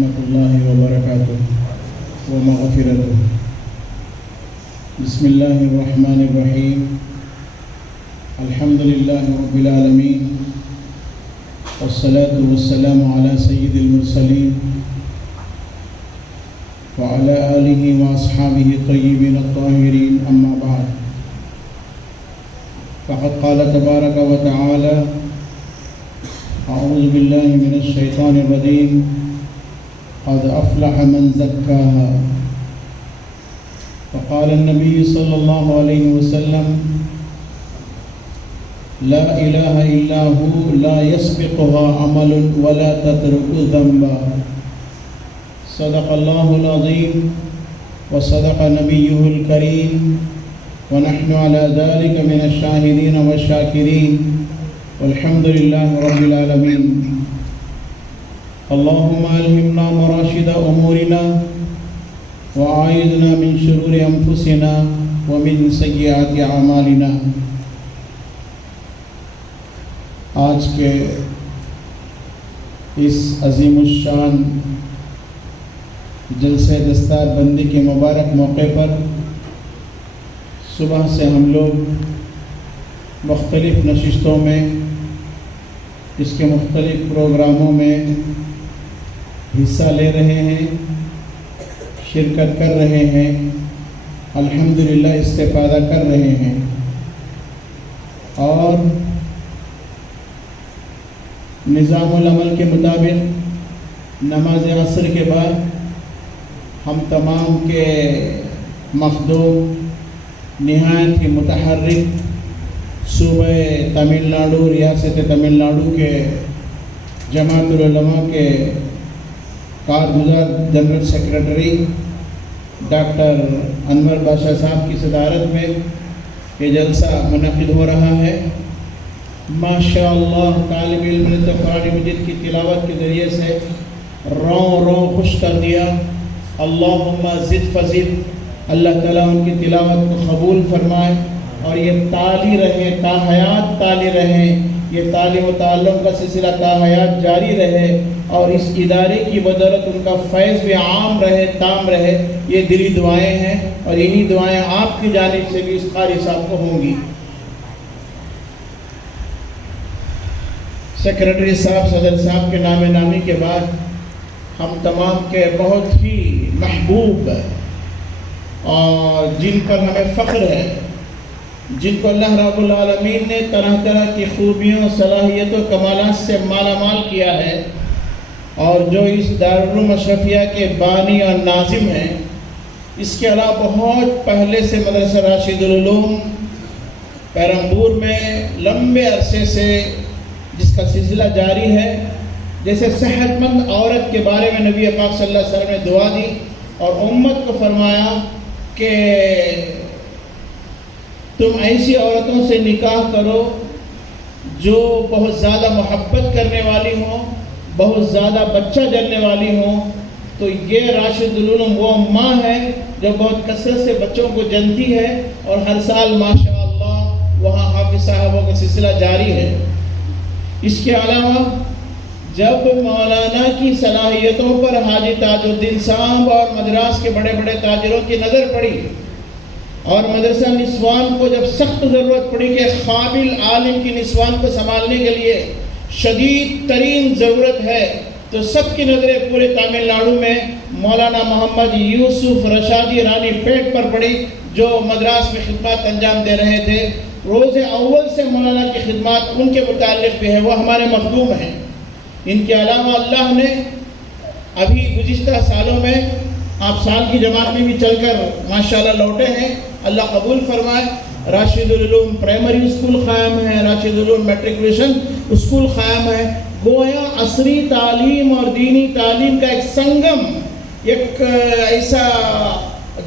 ورحمة الله وبركاته ومغفرته. بسم الله الرحمن الرحيم. الحمد لله رب العالمين، والصلاة والسلام على سيد المرسلين وعلى آله وأصحابه الطيبين الطاهرين. أما بعد، فقد قال تبارك وتعالى: أعوذ بالله من الشيطان الرجيم، قد أفلح من زكاها. وقال النبي صلى الله عليه وسلم: لا إله إلا هو لا يسبقها عمل ولا تترك ذنبا. صدق الله العظيم وصدق نبيه الكريم، ونحن على ذلك من الشاهدين والشاكرين، والحمد لله رب العالمين. اللهم ألهمنا مراشد أمورنا وأعيذنا من شرور أنفسنا ومن سيئات أعمالنا. آج کے اس عظیم الشان جلسہ دستار بندی کے مبارک موقع پر صبح سے ہم لوگ مختلف نشستوں میں، اس کے مختلف پروگراموں میں حصہ لے رہے ہیں، شرکت کر رہے ہیں، الحمدللہ استفادہ کر رہے ہیں. اور نظام العمل کے مطابق نماز عصر کے بعد ہم تمام کے مخدوم نہایت ہی متحرک صوبہ تمل ناڈو، ریاست تمل ناڈو کے جماعت العلماء کے کارگزار جنرل سیکرٹری ڈاکٹر انور بادشاہ صاحب کی صدارت میں یہ جلسہ منعقد ہو رہا ہے. ماشاء اللہ، طالب علم نے تو قرآن مجید کی تلاوت کے ذریعے سے رو خوش کر دیا. اللہم زد فزد. اللہ تعالیٰ ان کی تلاوت کو قبول فرمائے اور یہ تالی رہے، تا حیات تالی رہے، یہ تعلیم و تعلم کا سلسلہ تا حیات جاری رہے، اور اس ادارے کی بدولت ان کا فیض بھی عام رہے، تام رہے. یہ دلی دعائیں ہیں، اور یہی دعائیں آپ کی جانب سے بھی اس قاری صاحب کو ہوں گی. سیکرٹری صاحب، صدر صاحب کے نام نامی کے بعد ہم تمام کے بہت ہی محبوب اور جن پر ہمیں فخر ہے، جن کو اللہ رب العالمین نے طرح طرح کی خوبیوں، صلاحیتوں، کمالات سے مالا مال کیا ہے، اور جو اس دارالعلوم اشرفیہ کے بانی اور ناظم ہیں. اس کے علاوہ بہت پہلے سے مدرسہ راشد العلوم پیرمبور میں لمبے عرصے سے جس کا سلسلہ جاری ہے. جیسے صحت مند عورت کے بارے میں نبی پاک صلی اللہ علیہ وسلم نے دعا دی اور امت کو فرمایا کہ تم ایسی عورتوں سے نکاح کرو جو بہت زیادہ محبت کرنے والی ہوں، بہت زیادہ بچہ جلنے والی ہوں. تو یہ راشد العلوم وہ ماں ہے جو بہت کثرت سے بچوں کو جنتی ہے، اور ہر سال ماشاءاللہ وہاں حافظ صاحبوں کا سلسلہ جاری ہے. اس کے علاوہ جب مولانا کی صلاحیتوں پر حاجی تاج الدین صاحب اور مدراس کے بڑے بڑے تاجروں کی نظر پڑی، اور مدرسہ نسوان کو جب سخت ضرورت پڑی کہ قابل عالم کی نسوان کو سنبھالنے کے لیے شدید ترین ضرورت ہے، تو سب کی نظریں پورے تامل ناڈو میں مولانا محمد یوسف رشادی رانی پیٹ پر پڑی، جو مدراس میں خدمات انجام دے رہے تھے. روز اول سے مولانا کی خدمات ان کے متعلق بھی ہے، وہ ہمارے مخدوم ہیں. ان کے علاوہ اللہ نے ابھی گزشتہ سالوں میں آپ سال کی جماعت میں بھی چل کر ماشاءاللہ لوٹے ہیں، اللہ قبول فرمائے. راشد العلوم پرائمری اسکول قائم ہے، راشد العلوم میٹریکولیشن اسکول قائم ہے. گویا عصری تعلیم اور دینی تعلیم کا ایک سنگم، ایک ایسا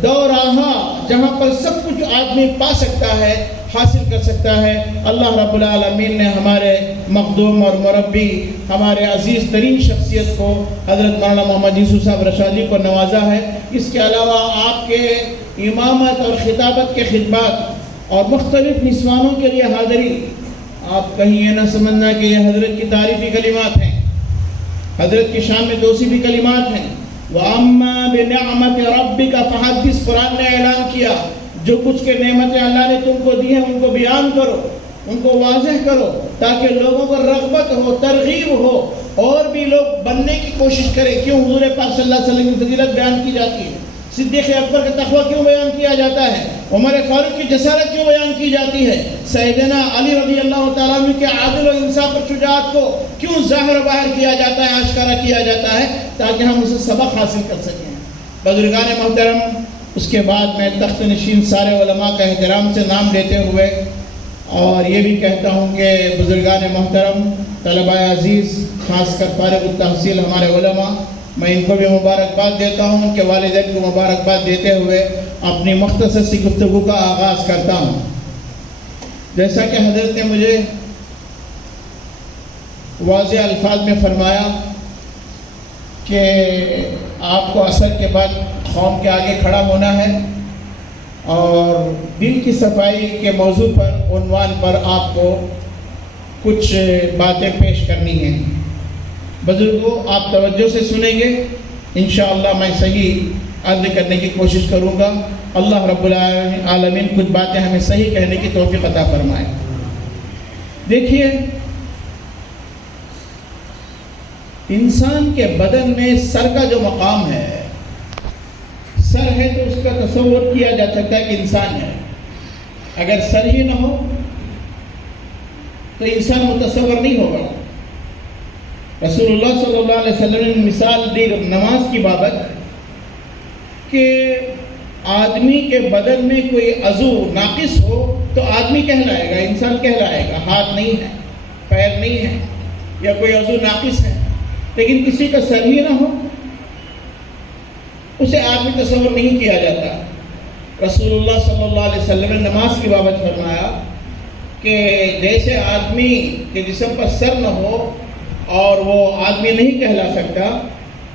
دور رہا جہاں پر سب کچھ آدمی پا سکتا ہے، حاصل کر سکتا ہے. اللہ رب العالمین نے ہمارے مخدوم اور مربی، ہمارے عزیز ترین شخصیت کو حضرت مولانا محمد یوسف صاحب رشادی کو نوازا ہے. اس کے علاوہ آپ کے امامت اور خطابت کے خدمات اور مختلف نسوانوں کے لیے حاضری، آپ کہیں یہ نہ سمجھنا کہ یہ حضرت کی تعریفی کلمات ہیں. حضرت کی شان میں دوسری بھی کلمات ہیں، وَأَمَّا بِنِعْمَةِ رَبِّكَ فَحَدِّثْ، قرآن نے اعلان کیا جو کچھ کے نعمتیں اللہ نے تم کو دی ہیں ان کو بیان کرو، ان کو واضح کرو، تاکہ لوگوں کو رغبت ہو، ترغیب ہو، اور بھی لوگ بننے کی کوشش کریں۔ کیوں حضور پاک صلی اللہ علیہ وسلم کی فضیلت بیان کی جاتی ہے؟ صدیق اکبر کا تقویٰ کیوں بیان کیا جاتا ہے؟ عمر فاروق کی جسارت کیوں بیان کی جاتی ہے؟ سیدنا علی رضی اللہ تعالیٰ عنہ کے عادل و انصاف اور شجاعت کو کیوں ظاہر و باہر کیا جاتا ہے، آشکارا کیا جاتا ہے؟ تاکہ ہم اسے سبق حاصل کر سکیں۔ بزرگان محترم، اس کے بعد میں تخت نشین سارے علماء کا احترام سے نام لیتے ہوئے اور یہ بھی کہتا ہوں کہ بزرگان محترم، طلباء عزیز، خاص کر فارغ التحصیل ہمارے علماء، میں ان کو بھی مبارکباد دیتا ہوں، ان کے والدین کو مبارکباد دیتے ہوئے اپنی مختصر سی گفتگو کا آغاز کرتا ہوں۔ جیسا کہ حضرت نے مجھے واضح الفاظ میں فرمایا کہ آپ کو عصر کے بعد قوم کے آگے کھڑا ہونا ہے اور دل کی صفائی کے موضوع پر، عنوان پر آپ کو کچھ باتیں پیش کرنی ہیں۔ بزرگوں، آپ توجہ سے سنیں گے، انشاءاللہ میں صحیح عرض کرنے کی کوشش کروں گا۔ اللہ رب العالمین کچھ باتیں ہمیں صحیح کہنے کی توفیق عطا فرمائے۔ دیکھیے، انسان کے بدن میں سر کا جو مقام ہے، سر ہے تو اس کا تصور کیا جا سکتا ہے کہ انسان ہے۔ اگر سر ہی نہ ہو تو انسان متصور نہیں ہوگا۔ رسول اللہ صلی اللہ علیہ وسلم نے مثال دی نماز کی بابت کہ آدمی کے بدن میں کوئی عضو ناقص ہو تو آدمی کہلائے گا، انسان کہلائے گا۔ ہاتھ نہیں ہے، پیر نہیں ہے، یا کوئی عضو ناقص ہے، لیکن کسی کا سر ہی نہ ہو اسے آدمی تصور نہیں کیا جاتا۔ رسول اللہ صلی اللہ علیہ وسلم نے نماز کی بابت فرمایا کہ جیسے آدمی کے جسم پر سر نہ ہو اور وہ آدمی نہیں کہلا سکتا،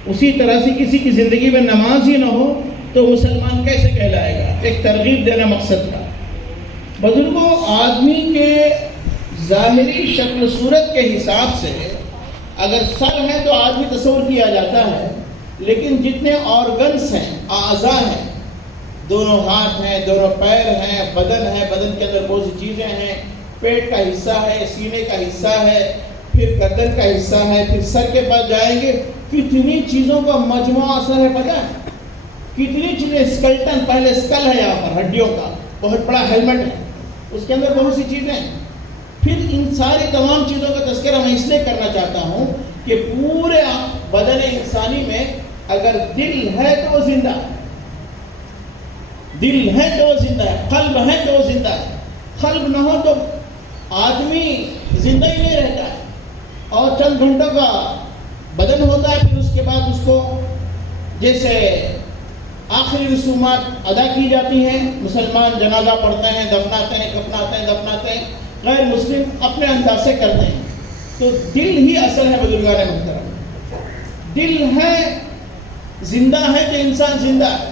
اسی طرح سے کسی کی زندگی میں نماز ہی نہ ہو تو مسلمان کیسے کہلائے گا؟ ایک ترغیب دینا مقصد تھا۔ بزرگوں، آدمی کے ظاہری شکل و صورت کے حساب سے اگر سر ہے تو آدمی تصور کیا جاتا ہے، لیکن جتنے آرگنس ہیں، اعضاء ہیں، دونوں ہاتھ ہیں، دونوں پیر ہیں، بدن ہے، بدن کے اندر بہت سی چیزیں ہیں، پیٹ کا حصہ ہے، سینے کا حصہ ہے، پھر گردن کا حصہ ہے، پھر سر کے پاس جائیں گے، کتنی چیزوں کا مجموعہ اثر ہے پتہ ہے؟ کتنی چیزیں، اسکلٹن، پہلے اسکل ہے یہاں پر ہڈیوں کا، بہت بڑا ہیلمٹ ہے، اس کے اندر بہت سی چیزیں ہیں۔ پھر ان ساری تمام چیزوں کا تذکرہ میں اس لیے کرنا چاہتا ہوں کہ پورے بدن انسانی میں اگر دل ہے تو وہ زندہ ہے، دل ہے تو وہ زندہ ہے، قلب ہے تو وہ زندہ ہے۔ قلب نہ ہو تو آدمی زندہ ہی نہیں رہتا ہے، اور چند گھنٹوں کا بدن ہوتا ہے، پھر اس کے بعد اس کو جیسے آخری رسومات ادا کی جاتی ہیں، مسلمان جنازہ پڑھتے ہیں، دفناتے ہیں، دفناتے ہیں، غیر مسلم اپنے انداز سے کرتے ہیں۔ تو دل ہی اصل ہے بزرگان محترم۔ دل ہے، زندہ ہے تو انسان زندہ ہے،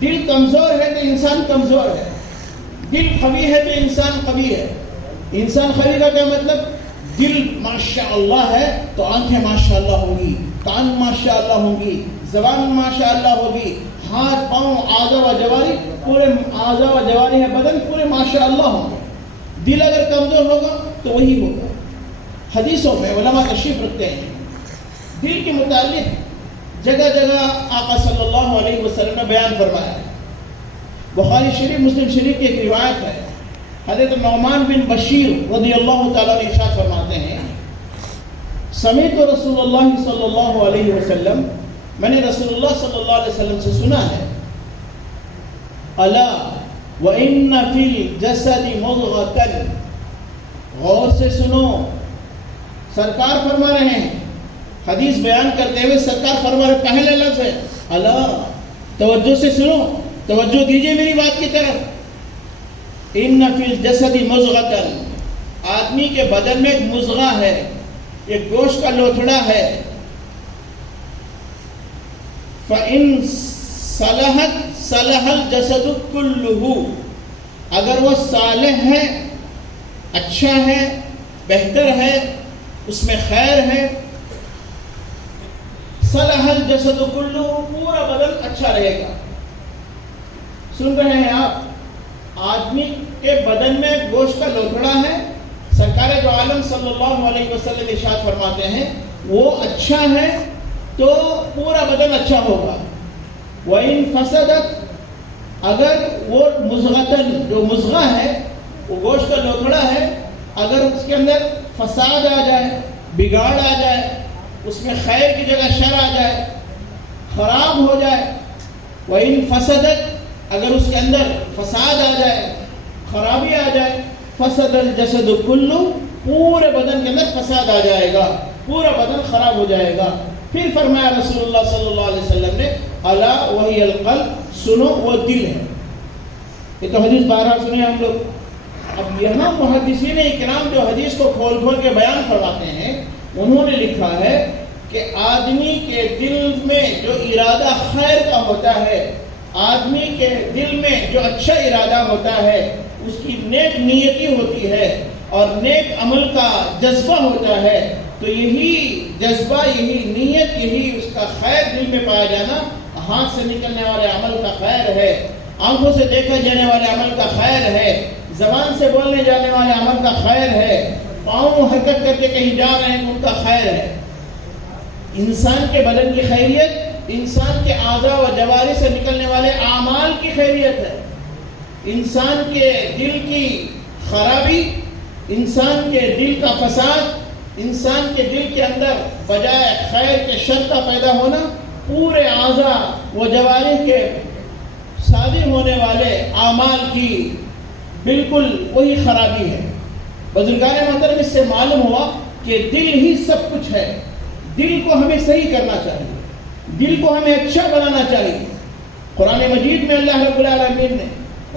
دل کمزور ہے تو انسان کمزور ہے، دل قوی ہے تو انسان قوی ہے۔ انسان قوی کا کیا مطلب؟ دل ماشاءاللہ ہے تو آنکھیں ماشاءاللہ ہوگی، کان ماشاءاللہ ہوں گی، زبان ماشاءاللہ ہوگی، ہاتھ پاؤں اعضاء و جواری، پورے اعضاء و جواری ہے بدن پورے ماشاءاللہ ہوں گے۔ دل اگر کمزور ہوگا تو وہی ہوگا۔ حدیثوں میں علماء تشریف رکھتے ہیں، دل کے متعلق جگہ جگہ آقا صلی اللہ علیہ وسلم نے بیان فرمایا ہے۔ بخاری شریف، مسلم شریف کی ایک روایت ہے، حضرت نعمان بن بشیر رضی اللہ تعالیٰ عنہ ارشاد فرماتے ہیں، سمعت رسول اللہ صلی اللہ علیہ وسلم، میں نے رسول اللہ صلی اللہ علیہ وسلم سے سنا ہے، الا وَإِنَّ فِي الْجَسَدِ مُضْغَةً، غور سے سنو، سرکار فرما رہے ہیں، حدیث بیان کرتے ہوئے سرکار فرما رہے، پہلے لفظ ہے الا، توجہ سے سنو، توجہ دیجئے میری بات کی طرف۔ ان فی الجسد مضغۃ، آدمی کے بدن میں ایک مضغہ ہے، ایک گوشت کا لوتھڑا ہے، فَإِن صَلَحَتْ صَلَحَ الْجَسَدُ كُلُّهُ، اگر وہ صالح ہے، اچھا ہے، بہتر ہے، اس میں خیر ہے، صلح الجسد کلہ، پورا بدن اچھا رہے گا۔ سن رہے ہیں آپ، آدمی کے بدن میں گوشت کا لوتھڑا ہے، سرکار دو عالم صلی اللہ علیہ وسلم ارشاد فرماتے ہیں وہ اچھا ہے تو پورا بدن اچھا ہوگا۔ وَإِن فَسَدَتْ، اگر وہ مزغتاً، جو مزغہ ہے وہ گوشت کا لوتھڑا ہے، اگر اس کے اندر فساد آ جائے، بگاڑ آ جائے، اس میں خیر کی جگہ شر آ جائے، خراب ہو جائے، وَإِن فَسَدَتْ، اگر اس کے اندر فساد آ جائے، خرابی آ جائے، فسد الجسد کلہ، پورے بدن کے اندر فساد آ جائے گا، پورا بدن خراب ہو جائے گا۔ پھر فرمایا رسول اللہ صلی اللہ علیہ وسلم نے الا وہی القلب، سنو وہ دل ہے۔ یہ تو حدیث 12 سنے ہم لوگ۔ اب یہاں محدثین اکرام جو حدیث کو کھول کھول کے بیان فرماتے ہیں، انہوں نے لکھا ہے کہ آدمی کے دل میں جو ارادہ خیر کا ہوتا ہے، آدمی کے دل میں جو اچھا ارادہ ہوتا ہے، اس کی نیک نیتی ہوتی ہے اور نیک عمل کا جذبہ ہوتا ہے، تو یہی جذبہ، یہی نیت، یہی اس کا خیر دل میں پایا جانا ہاتھ سے نکلنے والے عمل کا خیر ہے، آنکھوں سے دیکھا جانے والے عمل کا خیر ہے، زبان سے بولنے جانے والے عمل کا خیر ہے، پاؤں حرکت کر کے کہیں جا رہے ہیں ان کا خیر ہے۔ انسان کے بدن کی خیریت، انسان کے اعضاء و جوارح سے نکلنے والے اعمال کی خیریت ہے۔ انسان کے دل کی خرابی، انسان کے دل کا فساد، انسان کے دل کے اندر بجائے خیر کے شر کا پیدا ہونا، پورے اعضاء و جوارح کے صادر ہونے والے اعمال کی بالکل وہی خرابی ہے۔ بزرگان محترم، اس سے معلوم ہوا کہ دل ہی سب کچھ ہے۔ دل کو ہمیں صحیح کرنا چاہیے، دل کو ہمیں اچھا بنانا چاہیے۔ قرآن مجید میں اللہ رب العالمین نے،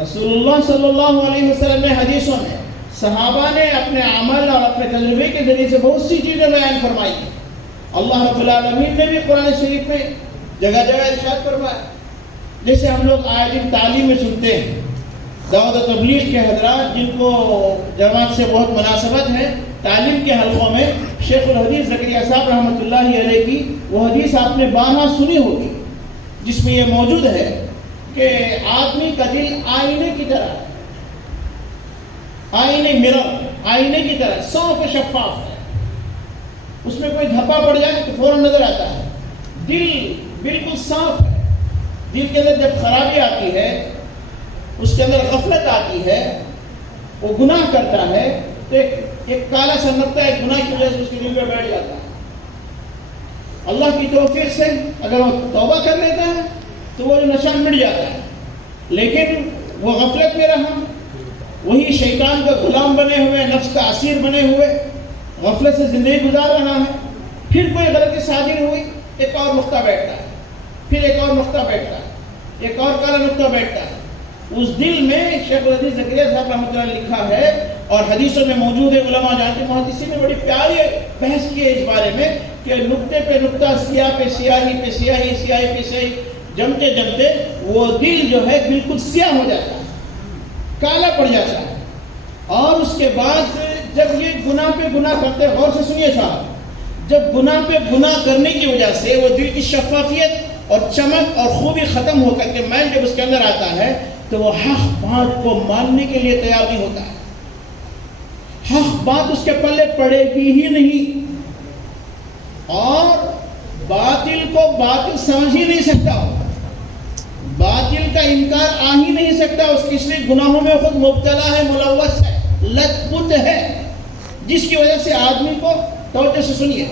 رسول اللہ صلی اللہ علیہ وسلم نے حدیثوں میں، صحابہ نے اپنے عمل اور اپنے تجربے کے ذریعے سے بہت سی چیزیں بیان فرمائی ہیں۔ اللہ رب العالمین نے بھی قرآن شریف میں جگہ جگہ ارشاد فرمایا، جیسے ہم لوگ آئے دن تعلیم میں سنتے ہیں، دعوت و تبلیغ کے حضرات جن کو جماعت سے بہت مناسبت ہے، تعلیم کے حلقوں میں شیخ الحدیث زکریا صاحب رحمۃ اللہ علیہ کی وہ حدیث آپ نے بارہا سنی ہوگی، جس میں یہ موجود ہے کہ آدمی کا دل آئینے کی طرح ہے، آئینے کی طرح صاف و شفاف ہے، اس میں کوئی دھپا پڑ جائے تو فوراً نظر آتا ہے۔ دل بالکل صاف ہے، دل کے اندر جب خرابی آتی ہے، اس کے اندر غفلت آتی ہے، وہ گناہ کرتا ہے تو ایک کالا سا نقطہ ایک گناہ کی وجہ سے اس کے دل میں بیٹھ جاتا ہے۔ اللہ کی توفیق سے اگر وہ توبہ کر لیتا ہے تو وہ نشہ مٹ جاتا ہے، لیکن وہ غفلت میں رہا، وہی شیطان کا غلام بنے ہوئے، نفس کا اسیر بنے ہوئے غفلت سے زندگی گزار رہا ہے۔ پھر کوئی غلطی صادر ہوئی، ایک اور نقطہ بیٹھتا ہے، پھر ایک اور نقطہ بیٹھتا ہے، ایک اور کالا نقطہ بیٹھتا ہے۔ اس دل میں شیخ الحدیث زکریا صاحب رحمۃ اللہ علیہ لکھا ہے اور حدیثوں میں موجود ہے، علماء جانتے ہیں، محدثین نے بڑی پیاری بحث کی ہے اس بارے میں کہ نقطے پہ نقطہ، سیاہ پہ سیاہی پہ سیاہی، سیاہی پہ سیاہی جمتے جمتے وہ دل جو ہے بالکل سیاہ ہو جاتا ہے، کالا پڑ جاتا ہے۔ اور اس کے بعد جب یہ گناہ پہ گناہ کرتے، غور سے سنیے صاحب، جب گناہ پہ گناہ کرنے کی وجہ سے وہ دل کی شفافیت اور چمک اور خوبی ختم ہو کر کے میل جب اس کے اندر آتا ہے تو وہ حق بات کو ماننے کے لیے تیار نہیں ہوتا ہے، حق بات اس کے پلے پڑے گی ہی نہیں، اور باطل کو باطل سمجھ ہی نہیں سکتا، باطل کا انکار آ ہی نہیں سکتا، اس لیے گناہوں میں خود مبتلا ہے، ملوث ہے، لت پت ہے، جس کی وجہ سے آدمی کو، توجہ سے سنیے،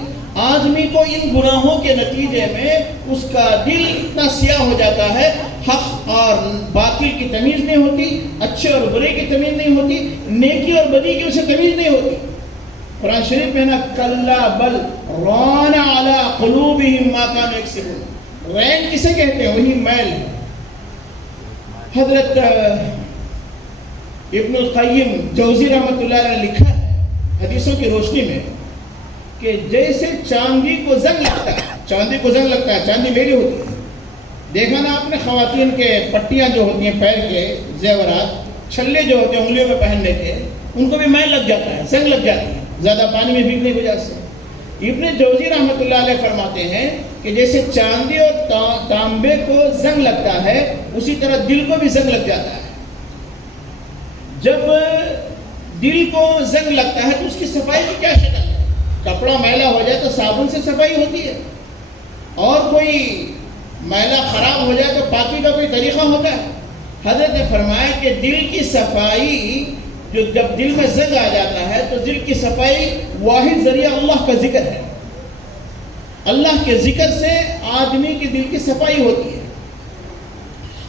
آدمی کو ان گناہوں کے نتیجے میں اس کا دل اتنا سیاہ ہو جاتا ہے، حق اور باطل کی تمیز نہیں ہوتی، اچھے اور برے کی تمیز نہیں ہوتی، نیکی اور بدی کی اسے تمیز نہیں ہوتی۔ قرآن شریف میں نا کلا بل ران علی قلوبہم ما کانوا یکسبون، رین کسے کہتے ہیں؟ وہی میل ہے۔ حضرت ابن القیم جوزی رحمۃ اللہ علیہ نے لکھا ہے حدیثوں کی روشنی میں کہ جیسے چاندی کو زنگ لگتا ہے، چاندی کو زنگ لگتا ہے، چاندی میری ہوتی ہے، دیکھا نا آپ نے خواتین کے پٹیاں جو ہوتی ہیں پیر کے زیورات، چھلے جو ہوتے ہیں انگلیوں میں پہننے کے، ان کو بھی میل لگ جاتا ہے، زنگ لگ جاتی ہے زیادہ پانی میں بھیگنے کی وجہ سے۔ ابن جوزی رحمۃ اللہ علیہ فرماتے ہیں کہ جیسے چاندی اور تانبے کو زنگ لگتا ہے اسی طرح دل کو بھی زنگ لگ جاتا ہے. جب دل کو زنگ لگتا ہے تو اس کی صفائی کی کیا شکل ہے؟ کپڑا میلا ہو جائے تو صابن سے صفائی ہوتی ہے, اور کوئی میلا خراب ہو جائے تو پاکی کا کوئی طریقہ ہوتا ہے. حضرت نے فرمایا کہ دل کی صفائی جو جب دل میں زنگ آ جاتا ہے تو دل کی صفائی واحد ذریعہ اللہ کا ذکر ہے. اللہ کے ذکر سے آدمی کی دل کی صفائی ہوتی ہے.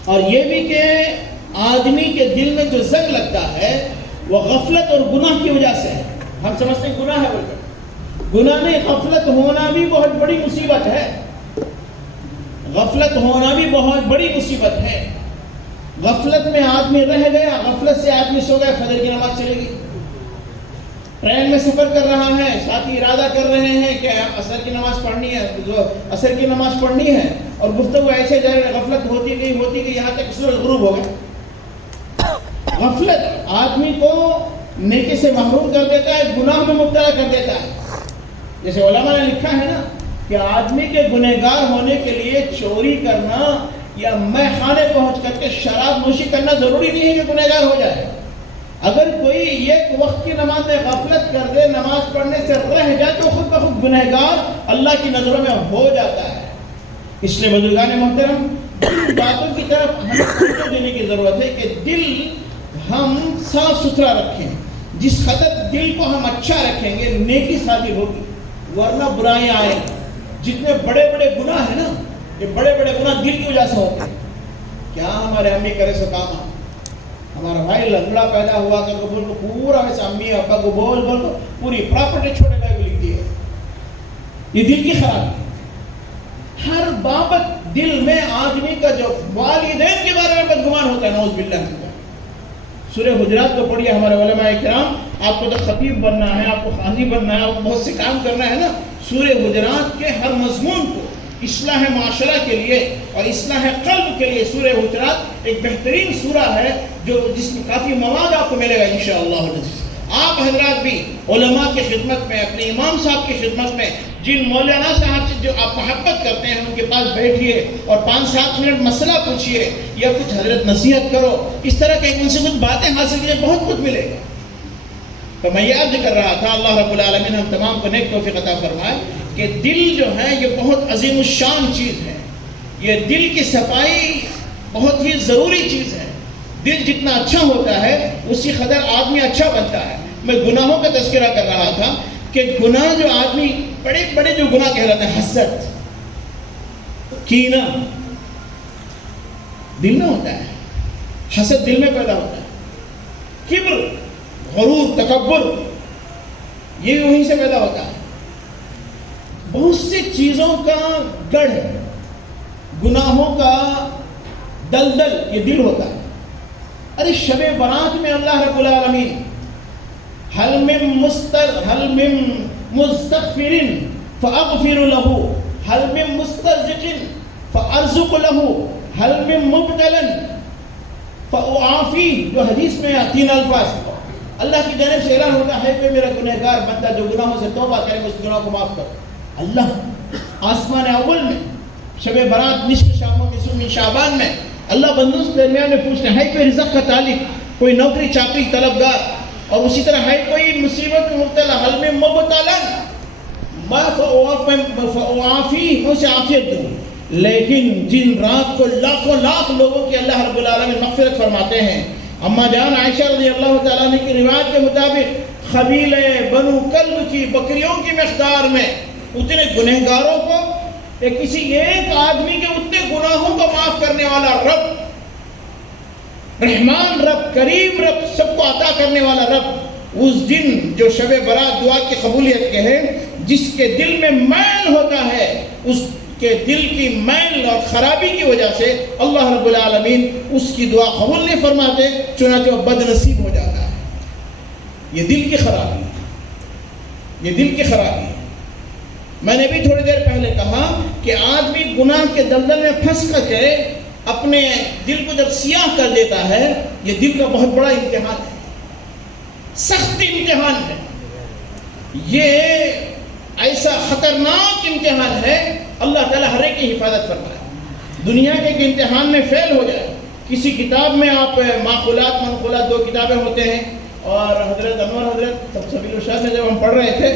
اور یہ بھی کہ آدمی کے دل میں جو زنگ لگتا ہے وہ غفلت اور گناہ کی وجہ سے ہے. ہم سمجھتے ہیں گناہ ہے بول کر, گناہ نہیں, غفلت ہونا بھی بہت بڑی مصیبت ہے. غفلت ہونا بھی بہت بڑی مصیبت ہے. غفلت میں آدمی رہ گیا, غفلت سے آدمی سو گیا, فجر کی نماز چلے گی. ٹرین میں سفر کر رہا ہے, ساتھی ارادہ کر رہے ہیں کہ عصر کی نماز پڑھنی ہے, عصر کی نماز پڑھنی ہے, اور گفتگو ایسے جا رہے, غفلت ہوتی گئی یہاں تک سورج غروب ہو گیا. غفلت آدمی کو نیکی سے محروم کر دیتا ہے, گناہ میں مبتلا کر دیتا ہے. جیسے علماء نے لکھا ہے نا کہ آدمی کے گنہگار ہونے کے لیے چوری کرنا یا مے خانے پہنچ کر کے شراب نوشی کرنا ضروری نہیں ہے کہ گنہگار ہو جائے. اگر کوئی ایک وقت کی نماز میں غفلت کر دے, نماز پڑھنے سے رہ جائے, تو خود بخود گنہگار اللہ کی نظروں میں ہو جاتا ہے. اس لیے بزرگان محترم, باتوں کی طرف ہمیں توجہ دینے کی ضرورت ہے کہ دل ہم صاف ستھرا رکھیں. جس قدر دل کو ہم اچھا رکھیں گے نیکی ثابت ہوگی, ورنہ برائیاں آئیں. جتنے بڑے بڑے گناہ ہیں نا, یہ بڑے بڑے گناہ دل کی وجہ سے ہوتے ہیں. کیا ہمارے امی کرے سو کام, ہمارا بھائی لنگڑا پیدا ہوا کر کو بول کو پورا ویسے امی ابا کو بول کو پوری پراپرٹی چھوٹے بھائی کو لکھ دی ہے. یہ دل کی خرابی. ہر بابت دل میں آدمی کا جو والدین کے بارے میں بدگمان ہوتا ہے, نعوذ باللہ. سورہ حجرات کو پڑھیے, ہمارے علماء کرام, آپ کو تو خطیب بننا ہے, آپ کو قاضی بننا ہے, آپ کو بہت سے کام کرنا ہے نا. سورہ حجرات کے ہر مضمون کو اصلاح معاشرہ کے لیے اور اصلاح قلب کے لیے سورہ حجرات ایک بہترین سورہ ہے جس میں کافی مواد آپ کو ملے گا انشاءاللہ. آپ حضرات بھی علماء کی خدمت میں, اپنے امام صاحب کی خدمت میں, جن مولانا صاحب سے جو آپ محبت کرتے ہیں ان کے پاس بیٹھیے اور 5-7 منٹ مسئلہ پوچھیے یا کچھ حضرت نصیحت کرو. اس طرح کے ان سے کچھ باتیں حاصل کیجیے, بہت کچھ ملے گا. تو میں یہ عرض کر رہا تھا, اللہ رب العالمین ہم تمام کو نیک توفیق عطا فرمائے کہ دل جو ہے یہ بہت عظیم الشان چیز ہے. یہ دل کی صفائی بہت ہی ضروری چیز ہے. دل جتنا اچھا ہوتا ہے اسی قدر آدمی اچھا بنتا ہے. میں گناہوں کا تذکرہ کر رہا تھا کہ گناہ جو آدمی بڑے بڑے جو گناہ کہلاتے ہیں, حسد, کینہ, دل میں ہوتا ہے. حسد دل میں پیدا ہوتا ہے. کبر, غرور, تکبر, یہ وہیں سے پیدا ہوتا ہے. بہت سی چیزوں کا گڑھ, گناہوں کا دلدل یہ دل ہوتا ہے. ارے شب برات میں اللہ رب العالمین حل من مستغفر فاغفر له, حل من مسترزق فارزق له, حل من مبتلا فاعافی, جو حدیث میں 3 الفاظ اللہ کی جانب سے اعلان ہوتا ہے کہ میرا گنہگار بندہ جو گناہوں سے توبہ کرے اس گناہ کو معاف کر. اللہ آسمان اول میں شب برات نصف شعبان میں اللہ بندوں کے درمیان میں پوچھتے ہیں, ہے کوئی رزق کا طالب, کوئی نوکری چاکری طلبگار, اور اسی طرح ہے کوئی مصیبت میں مبتلا, حل میں مبتلا فاعافی, میں اسے عافیت دوں. لیکن جن رات کو لاکھوں لاکھ لوگوں کی اللہ رب العالمین مغفرت فرماتے ہیں. اما جان عائشہ رضی اللہ تعالیٰ عنہ کی روایت کے مطابق قبیلے بنو کلب کی بکریوں کی مقدار میں اتنے گنہگاروں کو کسی ایک آدمی کے اتنے گناہوں کو معاف کرنے والا رب, رحمان رب, کریم رب, سب کو عطا کرنے والا رب, اس دن جو شب برات دعا کی قبولیت کے ہے, جس کے دل میں میل ہوتا ہے اس کے دل کی میل اور خرابی کی وجہ سے اللہ رب العالمین اس کی دعا قبول نہیں فرماتے, چنانچہ وہ بد نصیب ہو جاتا ہے. یہ دل کی خرابی ہے, یہ دل کی خرابی ہے. میں نے بھی تھوڑی دیر پہلے کہا کہ آدمی گناہ کے دلدل میں پھنس کر کے اپنے دل کو جب سیاہ کر دیتا ہے, یہ دل کا بہت بڑا امتحان ہے, سخت امتحان ہے. یہ ایسا خطرناک امتحان ہے، اللہ تعالیٰ ہر ایک کی حفاظت فرمائے۔ دنیا کے ایک امتحان میں فیل ہو جائے، کسی کتاب میں آپ معقولات منقولات 2 کتابیں ہوتے ہیں، اور حضرت انور حضرت سبیل ارشاد میں جب ہم پڑھ رہے تھے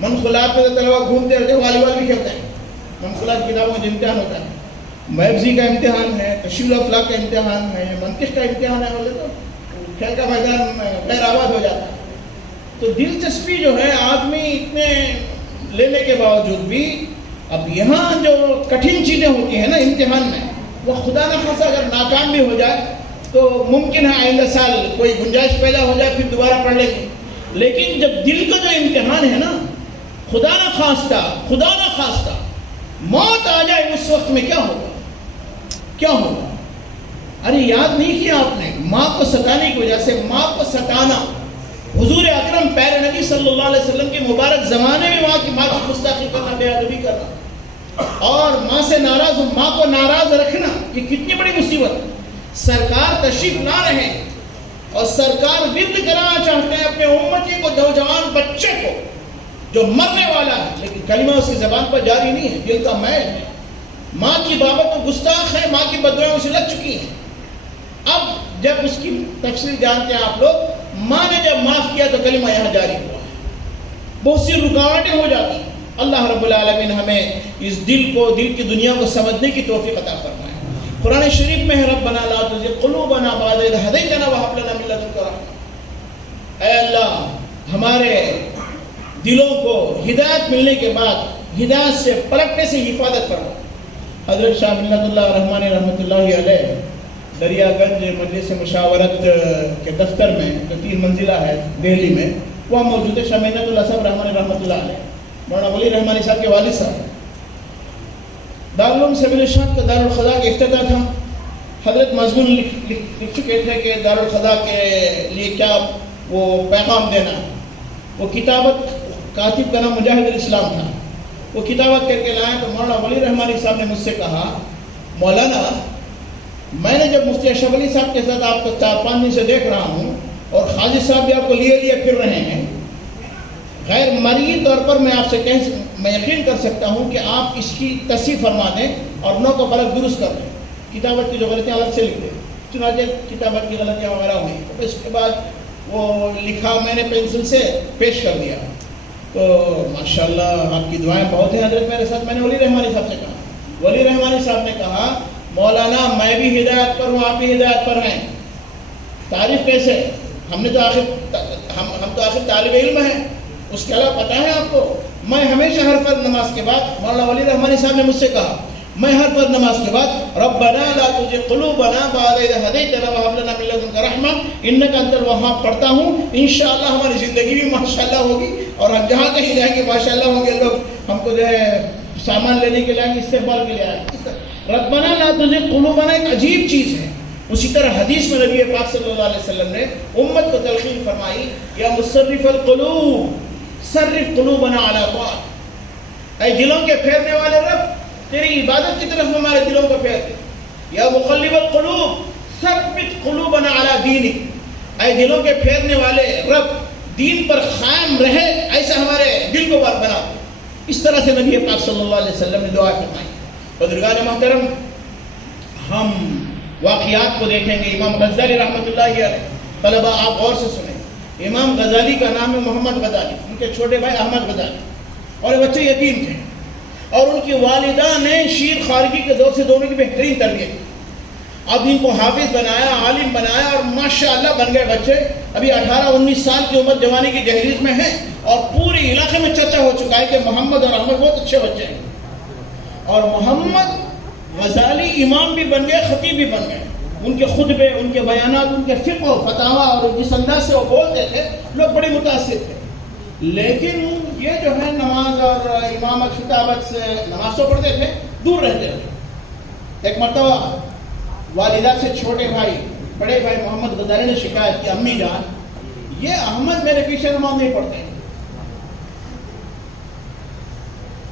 منقولات میں تو طلبا گھومتے رہتے، والی بال بھی کھیلتے ہیں، منقولات کتابوں کا امتحان ہوتا ہے، میبزی کا امتحان ہے، تشریح الافلاق کا امتحان ہے، منطق کا امتحان ہے، بولے تو کھیل کا میدان غیر آباد ہو جاتا ہے۔ تو دلچسپی جو ہے آدمی اتنے لینے کے باوجود بھی، اب یہاں جو کٹھن چیزیں ہوتی ہیں نا امتحان میں، وہ خدا نہ خاصا اگر ناکام بھی ہو جائے تو ممکن ہے آئندہ سال کوئی گنجائش پیدا ہو جائے، پھر دوبارہ پڑھ لیں گے۔ لیکن جب دل کا جو امتحان ہے نا، خدا نہ خواستہ موت آ جائے، اس وقت میں کیا ہوگا؟ ارے یاد نہیں کیا آپ نے ماں کو ستانے کی وجہ سے، ماں کو ستانا، حضور اکرم پیارے نبی صلی اللہ علیہ وسلم کے مبارک زمانے میں ماں کی گستاخی کرنا، بے ادبی کرنا، اور ماں سے ناراض، ماں کو ناراض رکھنا، یہ کتنی بڑی مصیبت ہے۔ سرکار تشریف لا رہے ہیں اور سرکار ورد کرانا چاہتے ہیں اپنے امتی کو، نوجوان بچے کو جو مرنے والا ہے لیکن کلمہ اس کی زبان پر جاری نہیں ہے، دل کا میل ہے، ماں کی بابت تو گستاخ ہے، ماں کی بددعائیں اسے لگ چکی ہیں۔ اب جب اس کی تفصیل جانتے ہیں آپ لوگ، ماں نے جب معاف کیا تو کلمہ یہاں جاری ہوا ہے، بہت سی رکاوٹیں ہو جاتی ہیں۔ اللہ رب العالمین ہمیں اس دل کی دنیا کو سمجھنے کی توفیق عطا فرمائے۔ قرآن شریف میں ہے ربنا لا تزغ قلوبنا بعد إذ هديتنا وهب لنا من لدنك رحمة، اے اللہ ہمارے دلوں کو ہدایت ملنے کے بعد ہدایت سے پلٹنے سے حفاظت فرما۔ حضرت شاہ ملت اللہ رحمانی رحمۃ اللہ علیہ دریا گنج مجلس مشاورت کے دفتر میں جو 3 منزلہ ہے دہلی میں، وہاں موجود ہے شاہ ملت اللہ صاحب رحمانی رحمۃ اللہ علیہ، مولانا ولی رحمانی صاحب کے والد صاحب۔ دارالعلوم سبیل ارشاد کا دارالخدا کا افتتاح تھا، حضرت مضمون لکھ چکے تھے کہ دارالخدا کے لیے کیا وہ پیغام دینا۔ وہ کتابت، کاتب کا نام مجاہد الاسلام تھا، وہ کتابت کر کے لائے تو مولانا ولی رحمانی صاحب نے مجھ سے کہا، مولانا میں نے جب مفتی اشرف علی صاحب کے ساتھ آپ کو 4-5 دن سے دیکھ رہا ہوں، اور خالد صاحب بھی آپ کو لیے پھر رہے ہیں، غیر مرئی طور پر میں آپ سے میں یقین کر سکتا ہوں کہ آپ اس کی تصحیح فرما دیں اور نو کو غلط درست کر دیں، کتابت کی جو غلطیاں الگ سے لکھ دیں۔ چنانچہ کتابت کی غلطیاں وغیرہ ہوئی، اس کے بعد وہ لکھا میں نے پینسل سے پیش کر دیا، تو ماشاءاللہ آپ کی دعائیں بہت ہیں حضرت میرے ساتھ۔ میں نے ولی رحمانی صاحب سے کہا، ولی رحمانی صاحب نے کہا مولانا میں بھی ہدایت پر ہوں، آپ بھی ہدایت پر ہیں۔ تعریف کیسے؟ ہم تو آخر طالب علم ہیں، اس کے علاوہ پتہ ہے آپ کو، میں ہمیشہ ہر فرض نماز کے بعد، مولانا ولی رحمانی صاحب نے مجھ سے کہا، میں ہر فرض نماز کے بعد ربنا لا تزغ قلوبنا بعد إذ هديتنا وهب لنا من لدنك رحمة إنك أنت الوهاب پڑھتا ہوں۔ انشاءاللہ ہماری زندگی بھی ماشاءاللہ ہوگی، اور ہم جہاں کہیں جائیں گے ماشاءاللہ ہوں گے، لوگ ہم کو جو ہے سامان لینے کے لیے آئیں گے، استقبال کے لیے آئیں گے۔ ربنا لا تزغ قلوبنا ایک عجیب چیز ہے۔ اسی طرح حدیث میں نبی پاک صلی اللہ علیہ وسلم نے امت کو تلقین فرمائی، یا مصرف القلوب صرف قلوبنا علی طاعتک، اے دلوں کے پھیرنے والے رب تیری عبادت کی طرف ہمارے دلوں کو پھیر دے، یا مقلب القلوب ثبت قلوبنا علی دینک، اے دلوں کے پھیرنے والے رب دین پر قائم رہے ایسا ہمارے دل کو بنا دے۔ اس طرح سے نبی پاک صلی اللہ علیہ وسلم نے دعا فرمائی۔ بزرگان محترم، ہم واقعات کو دیکھیں گے۔ امام غزالی رحمۃ اللہ علیہ، طلبہ آپ غور سے سنیں، امام غزالی کا نام ہے محمد غزالی، ان کے چھوٹے بھائی احمد غزالی، اور بچے یتیم تھے، اور ان کی والدہ نے شیر خارجی کے دور سے دونوں کی بہترین تربیت، اب ان کو حافظ بنایا، عالم بنایا، اور ماشاءاللہ بن گئے بچے۔ ابھی 18-19 سال کی عمر جوانی کی گہریز میں ہیں، اور پورے علاقے میں چرچا ہو چکا ہے کہ محمد اور احمد بہت اچھے بچے ہیں۔ اور محمد غزالی امام بھی بن گئے، خطیب بھی بن گئے۔ ان کے خطبے، ان کے بیانات، ان کے فقہ و فتاویٰ، اور جس انداز سے وہ بولتے تھے لوگ بڑے متاثر تھے۔ لیکن یہ جو ہے نماز اور امامت خطابت سے، نماز تو پڑھتے تھے، دور رہتے تھے۔ ایک مرتبہ والدہ سے چھوٹے بھائی، بڑے بھائی محمد غزالی نے شکایت کی، امی جان یہ احمد میرے پیچھے نماز نہیں پڑھتے،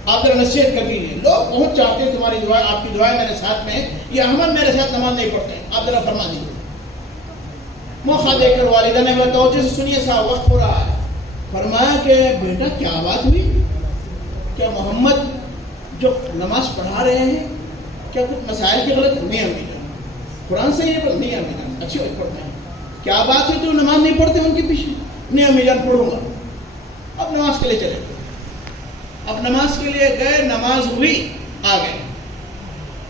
آپ ذرا نصیحت کر دیجیے، لوگ بہت چاہتے ہیں تمہاری دعائیں، آپ کی دعائیں میرے ساتھ میں، یہ احمد میرے ساتھ نماز نہیں پڑھتے، آپ ذرا فرما دیجیے۔ موقع دے کر والدہ نے توجہ سے سنیے صاحب، وقت ہو رہا ہے، فرمایا کہ بیٹا کیا بات ہوئی؟ کیا محمد جو نماز پڑھا رہے ہیں کیا کچھ مسائل کی غلط نہیں؟ امی جان قرآن سے یہ نہیں امی جان اچھی وقت پڑھتے ہیں. کیا بات ہے تو نماز نہیں پڑھتے ان کے پیچھے؟ نہیں امی جان پڑھوں گا. اب نماز کے لیے چلے گئے. اب نماز کے لیے گئے, نماز ہوئی, آ گئے.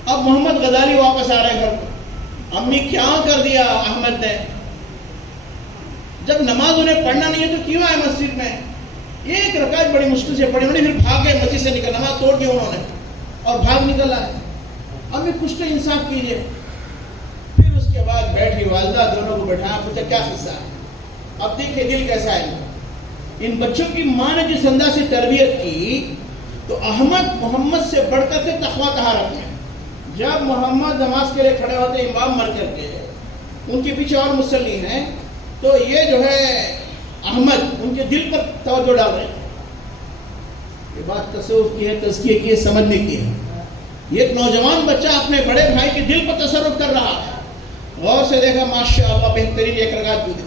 اب محمد غزالی واپس آ رہے گھر کو. امی کیا کر دیا احمد نے؟ جب نماز انہیں پڑھنا نہیں ہے تو کیوں آئے مسجد میں؟ ایک رکعت بڑی مشکل سے پڑھی, انہوں نے پھر بھاگ گئے مسجد سے نکل, نماز توڑ دی انہوں نے اور بھاگ نکل آئے. امی کچھ تو انصاف کیجیے. پھر اس کے بعد بیٹھی والدہ, دونوں کو بٹھایا, پوچھا کیا قصہ ہے؟ اب دیکھیں دل کیسا ہے. ان بچوں کی ماں نے جس انداز سے تربیت کی تو احمد محمد سے بڑھ کر کے تقویٰ کہاں رکھتے ہیں. جب محمد نماز کے لیے کھڑے ہوتے امام مر کر کے, ان کے پیچھے اور مصلی ہیں, تو یہ جو ہے احمد ان کے دل پر توجہ ڈال رہے ہیں. یہ بات تصوف کی ہے, تزکیہ کی ہے, سمجھنے کی ہے. یہ ایک نوجوان بچہ اپنے بڑے بھائی کے دل پر تصرف کر رہا ہے. غور سے دیکھا, ماشاءاللہ بہترین ایک رکعت گزری.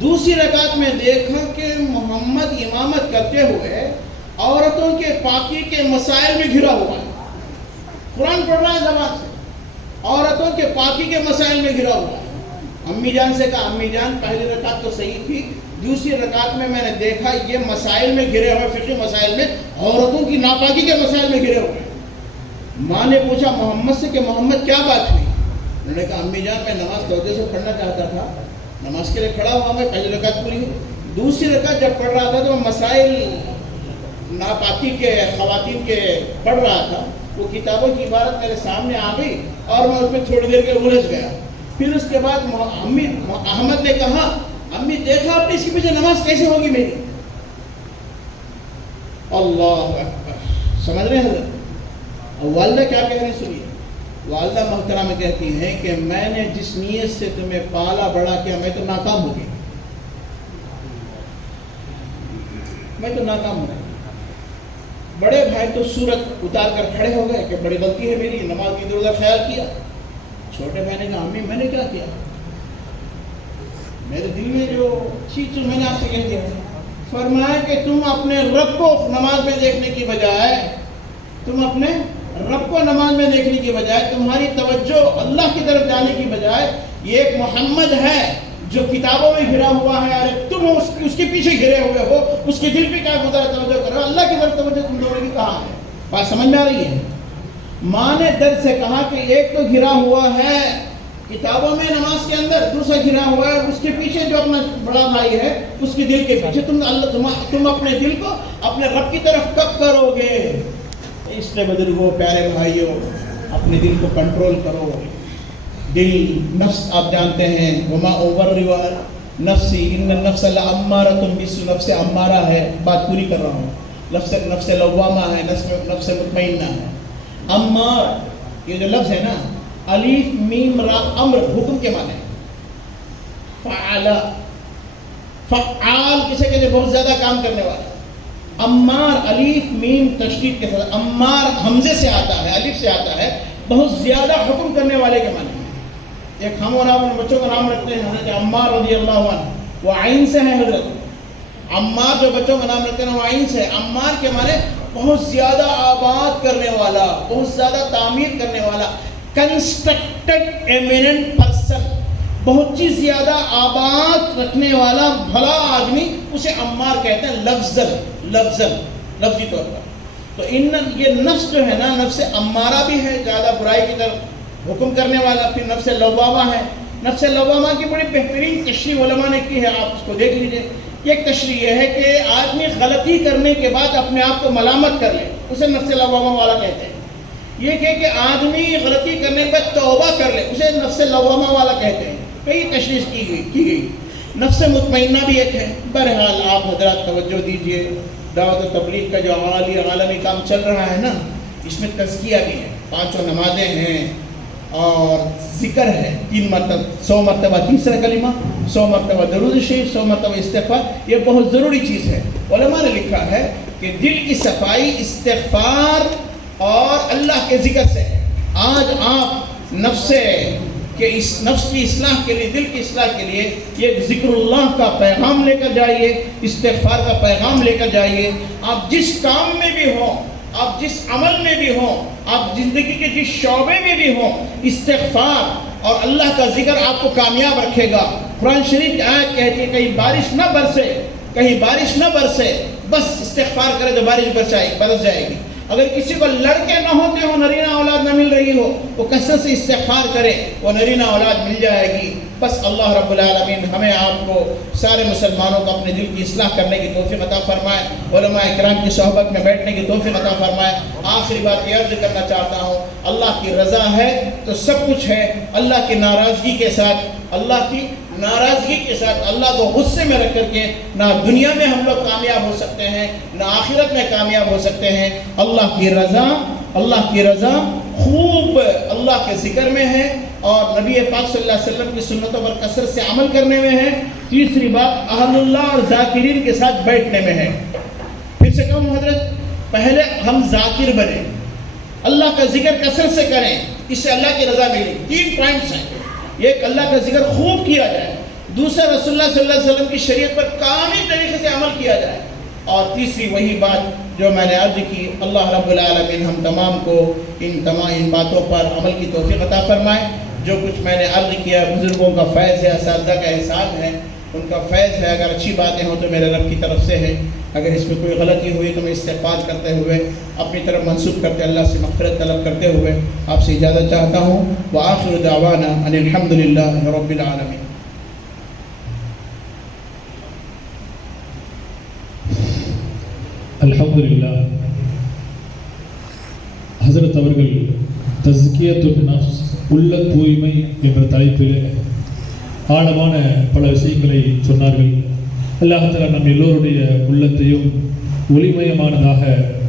دوسری رکعت میں دیکھا کہ محمد امامت کرتے ہوئے عورتوں کے پاکی کے مسائل میں گھرا ہوا ہے. قرآن پڑھ رہا ہے زبان سے, عورتوں کے پاکی کے مسائل میں گھرا ہوا ہے. امی جان سے کہا, امی جان پہلی رکعت تو صحیح تھی, دوسری رکعت میں نے دیکھا یہ مسائل میں گھرے ہوئے, فقہی مسائل میں, عورتوں کی ناپاکی کے مسائل میں گھرے ہوئے. ماں نے پوچھا محمد سے کہ محمد کیا بات ہوئی؟ انہوں نے کہا امی جان میں نماز توجہ سے پڑھنا چاہتا تھا, نماز کے لیے کھڑا ہوا میں, پہلی رکعت پوری ہوئی, دوسری رکعت جب پڑھ رہا تھا تو مسائل ناپاکی کے خواتین کے پڑھ رہا تھا. وہ کتابوں کی عبارت میرے سامنے آ گئی اور میں اس میں تھوڑی دیر کے الجھ گیا. پھر اس کے بعد احمد نے کہا امی دیکھا آپ نے اس کے پیچھے نماز کیسے ہوگی میری؟ اللہ اکبر. سمجھ رہے ہیں حضرت؟ والدہ کیا کہہ رہی سنیے. والدہ محترمہ کہتی ہیں کہ میں نے جس نیت سے تمہیں پالا بڑا کیا میں تو ناکام ہو گئی, میں تو ناکام ہو گئی. بڑے بھائی تو صورت اتار کر کھڑے ہو گئے کہ بڑی غلطی ہے میری, نماز کی ادھر ادھر خیال کیا. چھوٹے بھائی نے کہا امی میں نے کیا کیا؟ میرے دل میں جو چیز میں نے آپ سے کہہ دیا. فرمایا کہ تم اپنے رب کو نماز میں دیکھنے کی بجائے, تم اپنے رب کو نماز میں دیکھنے کی بجائے, تمہاری توجہ اللہ کی طرف جانے کی بجائے یہ ایک محمد ہے جو کتابوں میں گھرا ہوا ہے, ارے تم اس کے پیچھے گھرے ہوئے ہو, اس کے دل پہ کیا گزرا توجہ کرو, اللہ کی طرف توجہ تم دونوں کی کہاں ہے؟ بات سمجھ میں آ رہی ہے؟ ماں نے درد سے کہا کہ ایک تو گھرا ہوا ہے کتابوں میں نماز کے اندر, دوسرا گھرا ہوا ہے اس کے پیچھے جو اپنا بڑا بھائی ہے اس کے دل کے پیچھے. تم اپنے دل کو اپنے رب کی طرف کب کرو گے؟ اس لیے بزرگوں, پیارے بھائیوں, اپنے دل کو کنٹرول کرو. دل نفس آپ جانتے ہیں, وما ابرئ نفسی ان النفس لامارۃ بالسوء, نفس امارہ ہے, بات پوری کر رہا ہوں. نفس لوامہ ہے, نفس مطمئنہ ہے. امار یہ جو لفظ ہے نا, الف میم را امر, حکم کے معنی. فعال, فعال کسے کہتے ہیں؟ بہت زیادہ کام کرنے والا. امار الف میم تشدید کے ساتھ, امار حمزے سے آتا ہے, الف سے آتا ہے, بہت زیادہ حکم کرنے والے کے معنی. ایک ہم اور آپ بچوں کا نام رکھتے ہیں حضرت عمار رضی اللہ عنہ, وہ عین سے ہے. حضرت عمار جو بچوں کا نام رکھتے ہیں وہ عین سے ہے. عمار کے معنی بہت زیادہ آباد کرنے والا, بہت زیادہ تعمیر کرنے والا, کنسٹرکٹڈ ایمیننٹ پرسن, بہت چیز زیادہ آباد رکھنے والا بھلا آدمی, اسے عمار کہتے ہیں لفظی طور پر. تو یہ نفس جو ہے نا, نفس امارہ بھی ہے, زیادہ برائی کی طرف حکم کرنے والا. پھر نفس لوامہ ہے. نفس لوامہ کی بڑی بہترین تشریح علماء نے کی ہے, آپ اس کو دیکھ لیجئے. ایک تشریح یہ ہے کہ آدمی غلطی کرنے کے بعد اپنے آپ کو ملامت کر لے, اسے نفس لوامہ والا کہتے ہیں. یہ کہ آدمی غلطی کرنے پر توبہ کر لے, اسے نفس لوامہ والا کہتے ہیں. کئی تشریح کی گئی. نفس مطمئنہ بھی ایک ہے. بہرحال آپ حضرات توجہ دیجئے, دعوت و تبلیغ کا جو عالمی کام چل رہا ہے نا, اس میں تزکیہ بھی ہے. 5 نمازیں ہیں اور ذکر ہے 3 مرتبہ, 100 مرتبہ تیسرا کلمہ, 100 مرتبہ درود شریف, 100 مرتبہ استغفار. یہ بہت ضروری چیز ہے. علماء نے لکھا ہے کہ دل کی صفائی استغفار اور اللہ کے ذکر سے ہے. آج آپ نفس کہ اس نفس کی اصلاح کے لیے، دل کی اصلاح کے لیے یہ ذکر اللہ کا پیغام لے کر جائیے، استغفار کا پیغام لے کر جائیے. آپ جس کام میں بھی ہوں، آپ جس عمل میں بھی ہوں، آپ زندگی کے جس شعبے میں بھی ہوں، استغفار اور اللہ کا ذکر آپ کو کامیاب رکھے گا. قرآن شریف کی آیت کہتی ہے کہیں بارش نہ برسے، کہیں بارش نہ برسے، بس استغفار کرے تو بارش برس جائے گی. اگر کسی کو لڑکے نہ ہوتے ہو، نرینہ اولاد نہ مل رہی ہو، وہ کثرت سے استغفار کرے، وہ نرینہ اولاد مل جائے گی. بس اللہ رب العالمین ہمیں آپ کو سارے مسلمانوں کو اپنے دل کی اصلاح کرنے کی توفیق عطا فرمائے، علماء اکرام کی صحبت میں بیٹھنے کی توفیق عطا فرمائے. آخری بات یہ عرض کرنا چاہتا ہوں، اللہ کی رضا ہے تو سب کچھ ہے. اللہ کی ناراضگی کے ساتھ، اللہ کی ناراضگی کے ساتھ، اللہ کو غصے میں رکھ کر کے نہ دنیا میں ہم لوگ کامیاب ہو سکتے ہیں، نہ آخرت میں کامیاب ہو سکتے ہیں. اللہ کی رضا، اللہ کی رضا خوب اللہ کے ذکر میں ہے اور نبی پاک صلی اللہ علیہ وسلم کی سنتوں پر کثرت سے عمل کرنے میں ہے. تیسری بات اہل اللہ اور ذاکرین کے ساتھ بیٹھنے میں ہے. پھر سے کہوں حضرت، پہلے ہم ذاکر بنیں، اللہ کا ذکر کثرت سے کریں، اس سے اللہ کی رضا ملے. 3 پوائنٹس ہیں. ایک، اللہ کا ذکر خوب کیا جائے. دوسرا، رسول اللہ صلی اللہ علیہ وسلم کی شریعت پر کامل طریقے سے عمل کیا جائے. اور تیسری وہی بات جو میں نے عرض کی، اللہ رب العالمین ہم تمام کو ان باتوں پر عمل کی توفیق عطا فرمائے. جو کچھ میں نے عرض کیا بزرگوں کا فیض ہے، اساتذہ کا احسان ہے، ان کا فیض ہے. اگر اچھی باتیں ہوں تو میرے رب کی طرف سے ہے، اگر اس میں کوئی غلطی ہوئی تو میں استغفار کرتے ہوئے اپنی طرف منسوب کرتے اللہ سے مغفرت طلب کرتے ہوئے آپ سے اجازت چاہتا ہوں. وآخر دعوانا ان الحمدللہ رب العالمین. அல்ஹம்துலில்லா. ஹஸரத் அவர்கள் தஸ்கியத்துன் நஃப்ஸ், உள்ள தூய்மை என்ற தலைப்பிலே ஆழமான பல விஷயங்களை சொன்னார்கள். அல்லாஹ் தஆலா நம் எல்லோருடைய உள்ளத்தையும் ஒளிமயமானதாக,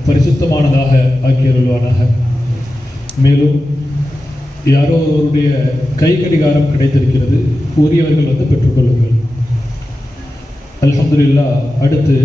பரிசுத்தமானதாக ஆக்கி அருள்வானாக. மேலும் யாரோ ஒருவருடைய கை கடிகாரம் கிடைத்திருக்கிறது, உரியவர்கள் வந்து பெற்றுக்கொள்ளுங்கள். அல்ஹம்துலில்லா. அடுத்து